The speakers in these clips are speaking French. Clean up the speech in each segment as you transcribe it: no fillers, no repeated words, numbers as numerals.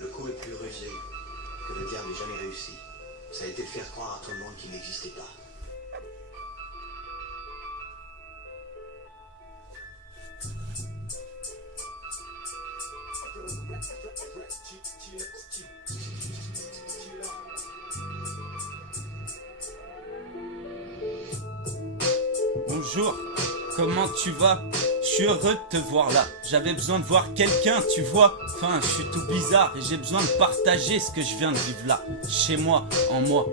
Le coup est plus rusé que le diable n'ait jamais réussi. Ça a été de faire croire à tout le monde qu'il n'existait pas. Bonjour, comment tu vas? Je suis heureux de te voir là. J'avais besoin de voir quelqu'un, tu vois. Enfin, je suis tout bizarre et j'ai besoin de partager ce que je viens de vivre là, chez moi, en moi.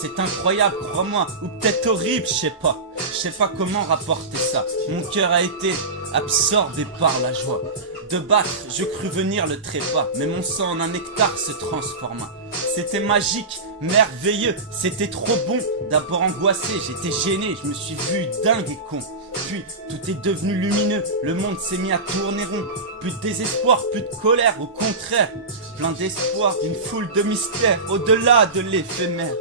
C'est incroyable, crois-moi, ou peut-être horrible, je sais pas. Je sais pas comment rapporter ça. Mon cœur a été absorbé par la joie. De battre, je crus venir le trépas, mais mon sang en un nectar se transforma. C'était magique, merveilleux, c'était trop bon. D'abord angoissé, j'étais gêné, je me suis vu dingue et con. Puis tout est devenu lumineux, le monde s'est mis à tourner rond. Plus de désespoir, plus de colère, au contraire. Plein d'espoir, d'une foule de mystères, au-delà de l'éphémère.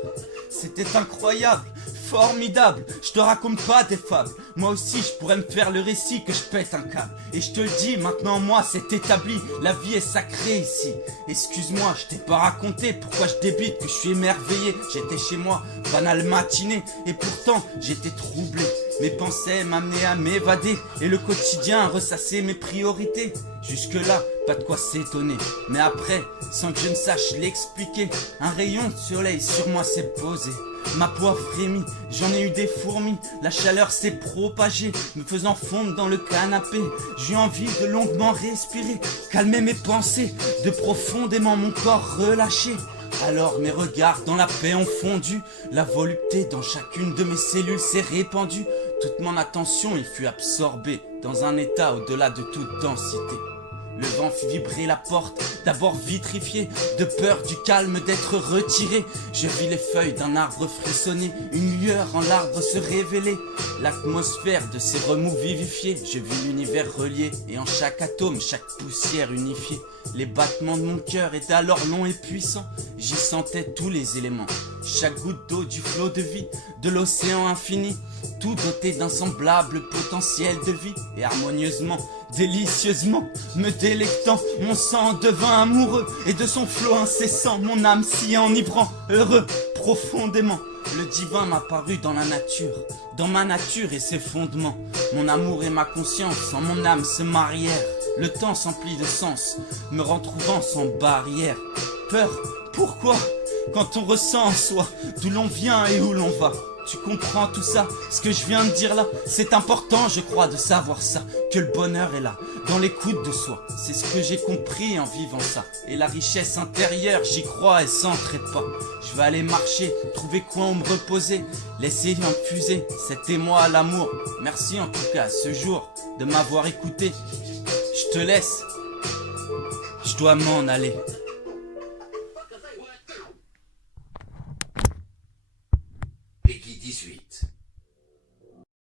C'était incroyable, formidable, je te raconte pas des fables. Moi aussi je pourrais me faire le récit que je pète un câble. Et je te le dis, maintenant moi c'est établi, la vie est sacrée ici. Excuse-moi, je t'ai pas raconté pourquoi je débite, que je suis émerveillé. J'étais chez moi, banale matinée, et pourtant j'étais troublé. Mes pensées m'amenaient à m'évader, et le quotidien ressassait mes priorités. Jusque-là, pas de quoi s'étonner. Mais après, sans que je ne sache l'expliquer, un rayon de soleil sur moi s'est posé. Ma peau a frémi, j'en ai eu des fourmis. La chaleur s'est propagée, me faisant fondre dans le canapé. J'ai envie de longuement respirer, calmer mes pensées, de profondément mon corps relâcher. Alors mes regards dans la paix ont fondu, la volupté dans chacune de mes cellules s'est répandue. Toute mon attention y fut absorbée dans un état au-delà de toute densité. Le vent fit vibrer la porte, d'abord vitrifiée, de peur du calme d'être retiré. Je vis les feuilles d'un arbre frissonner, une lueur en l'arbre se révéler. L'atmosphère de ses remous vivifiés, je vis l'univers relié, et en chaque atome, chaque poussière unifiée. Les battements de mon cœur étaient alors longs et puissants, j'y sentais tous les éléments. Chaque goutte d'eau du flot de vie, de l'océan infini, tout doté d'un semblable potentiel de vie, et harmonieusement, délicieusement, me délectant, mon sang devint amoureux, et de son flot incessant, mon âme s'y enivrant, heureux, profondément. Le divin m'apparut dans la nature, dans ma nature et ses fondements. Mon amour et ma conscience en mon âme se marièrent. Le temps s'emplit de sens, me retrouvant sans barrière. Peur, pourquoi? Quand on ressent en soi d'où l'on vient et où l'on va. Tu comprends tout ça, ce que je viens de dire là? C'est important, je crois, de savoir ça, que le bonheur est là, dans l'écoute de soi. C'est ce que j'ai compris en vivant ça. Et la richesse intérieure, j'y crois et sans trépas. Je vais aller marcher, trouver quoi où me reposer, laisser infuser cet émoi à l'amour. Merci en tout cas, ce jour, de m'avoir écouté. Je te laisse, je dois m'en aller.